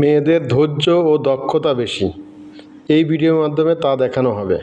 মেয়েদের ধৈর্য ও দক্ষতা বেশি, এই ভিডিওর মাধ্যমে তা দেখানো হবে।